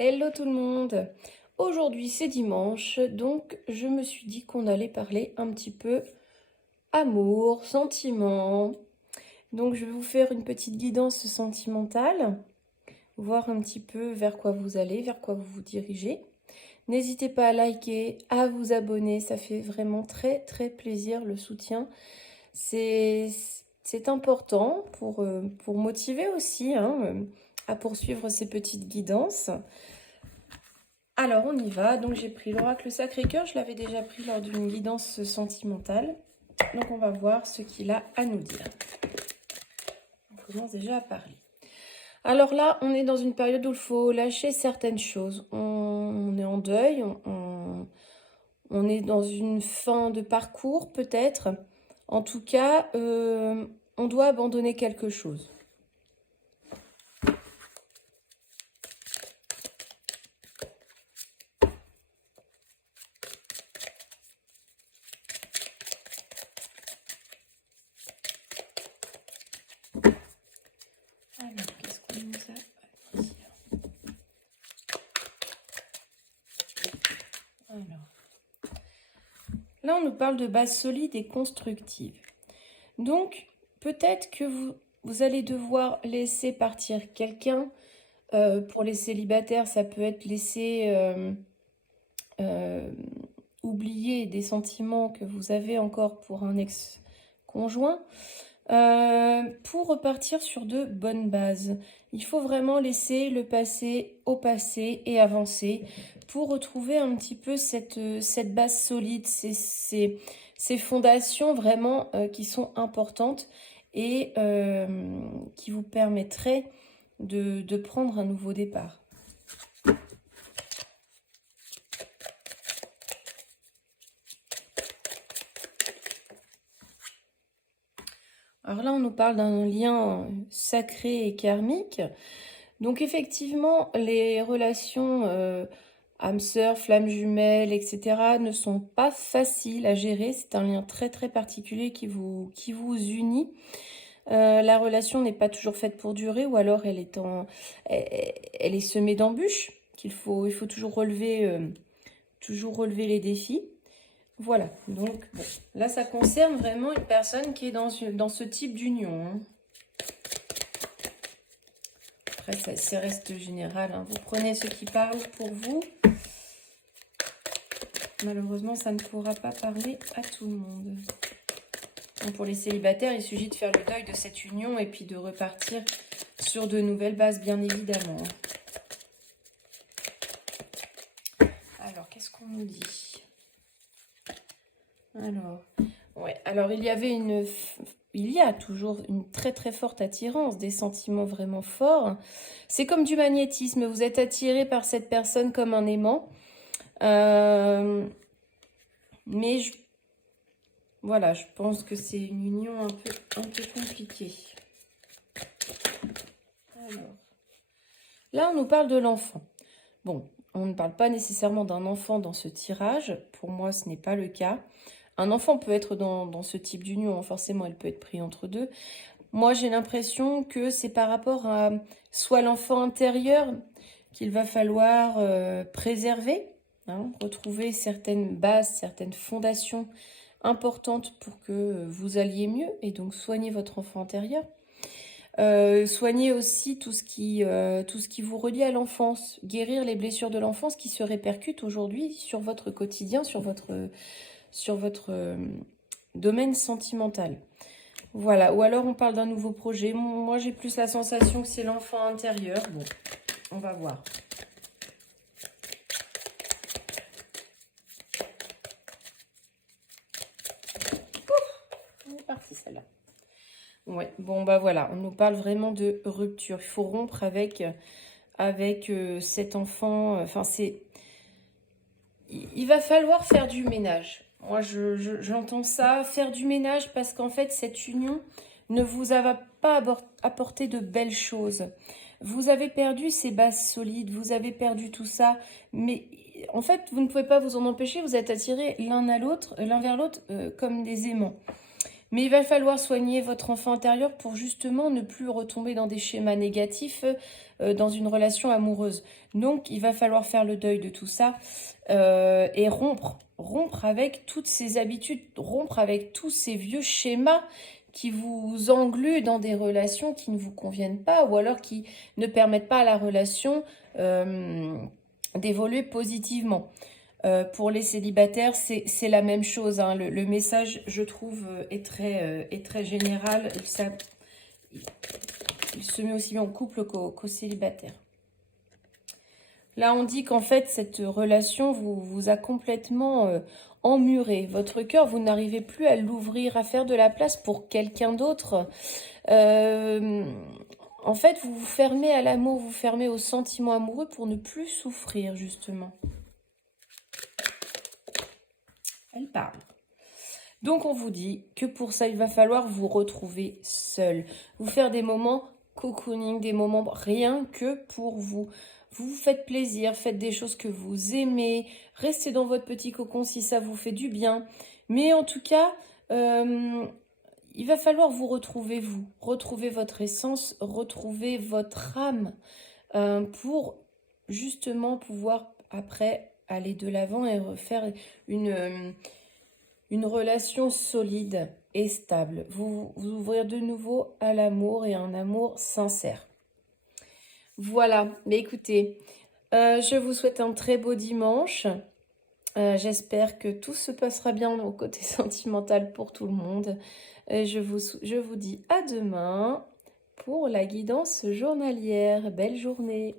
Hello tout le monde! Aujourd'hui c'est dimanche, donc je me suis dit qu'on allait parler un petit peu amour, sentiments. Donc je vais vous faire une petite guidance sentimentale, voir un petit peu vers quoi vous allez, vers quoi vous vous dirigez. N'hésitez pas à liker, à vous abonner, ça fait vraiment très très plaisir le soutien. C'est c'est important pour motiver aussi à poursuivre ces petites guidances. Alors, on y va. Donc, j'ai pris l'oracle Sacré-Cœur. Je l'avais déjà pris lors d'une guidance sentimentale. Donc, on va voir ce qu'il a à nous dire. On commence déjà à parler. Alors là, on est dans une période où il faut lâcher certaines choses. On est en deuil. On est dans une fin de parcours, peut-être. En tout cas, on doit abandonner quelque chose. Alors, qu'est-ce qu'on nous a dit? Alors, là, on nous parle de base solide et constructive. Donc, peut-être que vous allez devoir laisser partir quelqu'un. Pour les célibataires, ça peut être laisser oublier des sentiments que vous avez encore pour un ex-conjoint. Pour repartir sur de bonnes bases. Il faut vraiment laisser le passé au passé et avancer pour retrouver un petit peu cette base solide, ces fondations vraiment qui sont importantes et qui vous permettraient de prendre un nouveau départ. Alors là, on nous parle d'un lien sacré et karmique. Donc effectivement, les relations âme sœur, flamme jumelle, etc. ne sont pas faciles à gérer. C'est un lien très très particulier qui vous unit. La relation n'est pas toujours faite pour durer, ou alors elle est semée d'embûches. Il faut toujours relever les défis. Voilà, donc bon, là ça concerne vraiment une personne qui est dans ce type d'union. Hein. Après, c'est reste général. Hein. Vous prenez ce qui parle pour vous. Malheureusement, ça ne pourra pas parler à tout le monde. Donc, pour les célibataires, il suffit de faire le deuil de cette union et puis de repartir sur de nouvelles bases, bien évidemment. Alors, qu'est-ce qu'on nous dit? Alors, il y a toujours une très très forte attirance, des sentiments vraiment forts. C'est comme du magnétisme, vous êtes attiré par cette personne comme un aimant. Mais voilà, je pense que c'est une union un peu compliquée. Alors, là, on nous parle de l'enfant. Bon, on ne parle pas nécessairement d'un enfant dans ce tirage. Pour moi, ce n'est pas le cas. Un enfant peut être dans ce type d'union, forcément, elle peut être prise entre deux. Moi, j'ai l'impression que c'est par rapport à soit l'enfant intérieur qu'il va falloir préserver, hein, retrouver certaines bases, certaines fondations importantes pour que vous alliez mieux et donc soigner votre enfant intérieur. Soigner aussi tout ce qui vous relie à l'enfance, guérir les blessures de l'enfance qui se répercutent aujourd'hui sur votre quotidien, sur votre domaine sentimental. Voilà, ou alors on parle d'un nouveau projet. Moi, j'ai plus la sensation que c'est l'enfant intérieur. Bon, on va voir. On est parti, celle-là. Ouais, bon, bah voilà, on nous parle vraiment de rupture. Il faut rompre avec cet enfant. Enfin, il va falloir faire du ménage. Moi, j'entends ça, faire du ménage, parce qu'en fait, cette union ne vous a pas apporté de belles choses. Vous avez perdu ces bases solides, vous avez perdu tout ça, mais en fait, vous ne pouvez pas vous en empêcher, vous êtes attirés l'un vers l'autre comme des aimants. Mais il va falloir soigner votre enfant intérieur pour justement ne plus retomber dans des schémas négatifs dans une relation amoureuse. Donc, il va falloir faire le deuil de tout ça et rompre avec toutes ces habitudes, rompre avec tous ces vieux schémas qui vous engluent dans des relations qui ne vous conviennent pas ou alors qui ne permettent pas à la relation d'évoluer positivement. Pour les célibataires, c'est la même chose, hein. Le message, je trouve, est très général. Il se met aussi bien en couple qu'aux célibataires. Là, on dit qu'en fait, cette relation vous a complètement emmuré. Votre cœur, vous n'arrivez plus à l'ouvrir, à faire de la place pour quelqu'un d'autre. En fait, vous vous fermez à l'amour, vous fermez aux sentiments amoureux pour ne plus souffrir, justement. Elle parle. Donc, on vous dit que pour ça, il va falloir vous retrouver seul. Vous faire des moments cocooning, des moments rien que pour vous. Vous vous faites plaisir, faites des choses que vous aimez. Restez dans votre petit cocon si ça vous fait du bien. Mais en tout cas, il va falloir vous, retrouver votre essence, retrouver votre âme pour justement pouvoir après aller de l'avant et refaire une relation solide et stable. Vous ouvrir de nouveau à l'amour et un amour sincère. Voilà, mais écoutez, je vous souhaite un très beau dimanche. J'espère que tout se passera bien au côté sentimental pour tout le monde. Je vous dis à demain pour la guidance journalière. Belle journée!